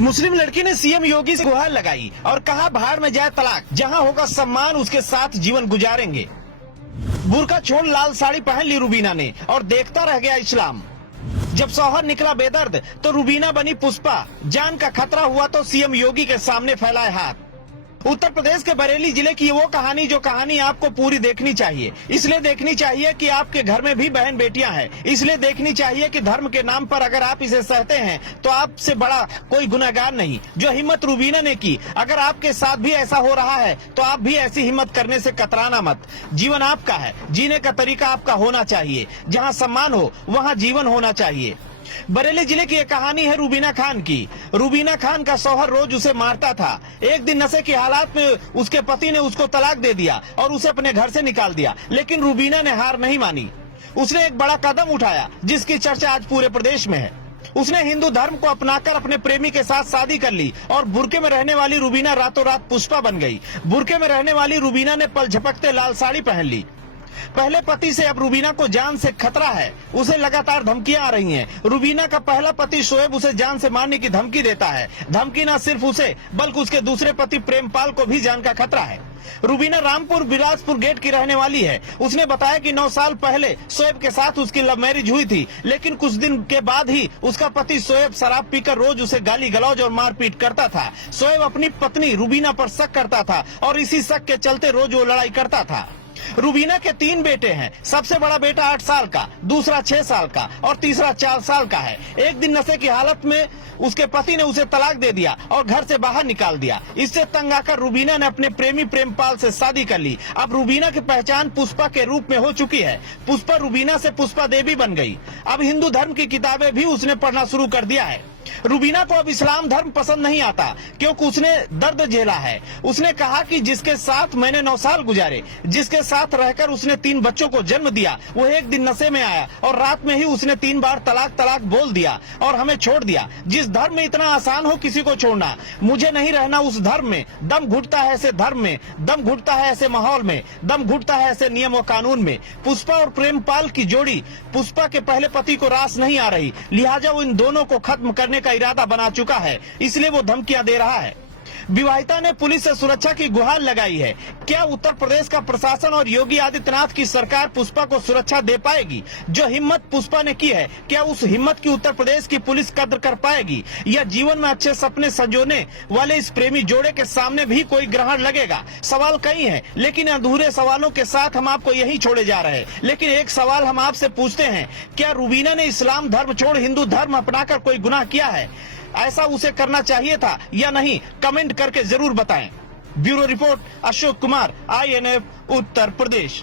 मुस्लिम लड़की ने सीएम योगी से गुहार लगाई और कहा भाड़ में जाए तलाक, जहां होगा सम्मान उसके साथ जीवन गुजारेंगे। बुर्का छोड़ लाल साड़ी पहन ली रुबीना ने और देखता रह गया इस्लाम। जब शौहर निकला बेदर्द तो रुबीना बनी पुष्पा। जान का खतरा हुआ तो सीएम योगी के सामने फैलाए हाथ। उत्तर प्रदेश के बरेली जिले की वो कहानी जो कहानी आपको पूरी देखनी चाहिए। इसलिए देखनी चाहिए कि आपके घर में भी बहन बेटियां हैं। इसलिए देखनी चाहिए कि धर्म के नाम पर अगर आप इसे सहते हैं तो आपसे बड़ा कोई गुनहगार नहीं। जो हिम्मत रुबीना ने की, अगर आपके साथ भी ऐसा हो रहा है तो आप भी ऐसी हिम्मत करने से कतराना मत। जीवन आपका है, जीने का तरीका आपका होना चाहिए। जहाँ सम्मान हो वहाँ जीवन होना चाहिए। बरेली जिले की एक कहानी है रुबीना खान की। रुबीना खान का शौहर रोज उसे मारता था। एक दिन नशे की हालात में उसके पति ने उसको तलाक दे दिया और उसे अपने घर से निकाल दिया, लेकिन रुबीना ने हार नहीं मानी। उसने एक बड़ा कदम उठाया जिसकी चर्चा आज पूरे प्रदेश में है। उसने हिंदू धर्म को अपनाकर अपने प्रेमी के साथ शादी कर ली और बुर्के में रहने वाली रुबीना रातों रात पुष्पा बन गई। बुर्के में रहने वाली रुबीना ने पल झपकते लाल साड़ी पहन ली। पहले पति से अब रुबीना को जान से खतरा है। उसे लगातार धमकियां आ रही हैं। रुबीना का पहला पति शोएब उसे जान से मारने की धमकी देता है। धमकी न सिर्फ उसे बल्कि उसके दूसरे पति प्रेमपाल को भी जान का खतरा है। रुबीना रामपुर बिलासपुर गेट की रहने वाली है। उसने बताया कि 9 साल पहले शोएब के साथ उसकी लव मैरिज हुई थी, लेकिन कुछ दिन के बाद ही उसका पति शोएब शराब पीकर रोज उसे गाली गलौज और मारपीट करता था। शोएब अपनी पत्नी रुबीना पर शक करता था और इसी शक के चलते रोज वो लड़ाई करता था। रुबीना के 3 बेटे हैं। सबसे बड़ा बेटा 8 साल का, दूसरा 6 साल का और तीसरा 4 साल का है। एक दिन नशे की हालत में उसके पति ने उसे तलाक दे दिया और घर से बाहर निकाल दिया। इससे तंग आकर रुबीना ने अपने प्रेमी प्रेमपाल से शादी कर ली। अब रुबीना की पहचान पुष्पा के रूप में हो चुकी है। पुष्पा रुबीना से पुष्पा देवी बन गई। अब हिंदू धर्म की किताबें भी उसने पढ़ना शुरू कर दिया है। रुबीना को अब इस्लाम धर्म पसंद नहीं आता क्योंकि उसने दर्द झेला है। उसने कहा कि जिसके साथ मैंने 9 साल गुजारे, जिसके साथ रहकर उसने 3 बच्चों को जन्म दिया, वो एक दिन नशे में आया और रात में ही उसने 3 बार तलाक तलाक बोल दिया और हमें छोड़ दिया। जिस धर्म में इतना आसान हो किसी को छोड़ना, मुझे नहीं रहना उस धर्म में। दम घुटता है ऐसे धर्म में, दम घुटता है ऐसे माहौल में, दम घुटता है ऐसे नियम और कानून में। पुष्पा और प्रेमपाल की जोड़ी पुष्पा के पहले पति को रास नहीं आ रही, लिहाजा वो इन दोनों को खत्म करने का इरादा बना चुका है, इसलिए वो धमकियां दे रहा है। विवाहिता ने पुलिस से सुरक्षा की गुहार लगाई है। क्या उत्तर प्रदेश का प्रशासन और योगी आदित्यनाथ की सरकार पुष्पा को सुरक्षा दे पाएगी? जो हिम्मत पुष्पा ने की है, क्या उस हिम्मत की उत्तर प्रदेश की पुलिस कद्र कर पाएगी? या जीवन में अच्छे सपने संजोने वाले इस प्रेमी जोड़े के सामने भी कोई ग्रहण लगेगा? सवाल कई हैं, लेकिन अधूरे सवालों के साथ हम आपको यही छोड़े जा रहे हैं। लेकिन एक सवाल हम आपसे पूछते हैं, क्या रुबीना ने इस्लाम धर्म छोड़ हिंदू धर्म अपनाकर कोई गुनाह किया है? ऐसा उसे करना चाहिए था या नहीं? कमेंट करके जरूर बताएं। Bureau report, Ashok Kumar, INF Uttar Pradesh.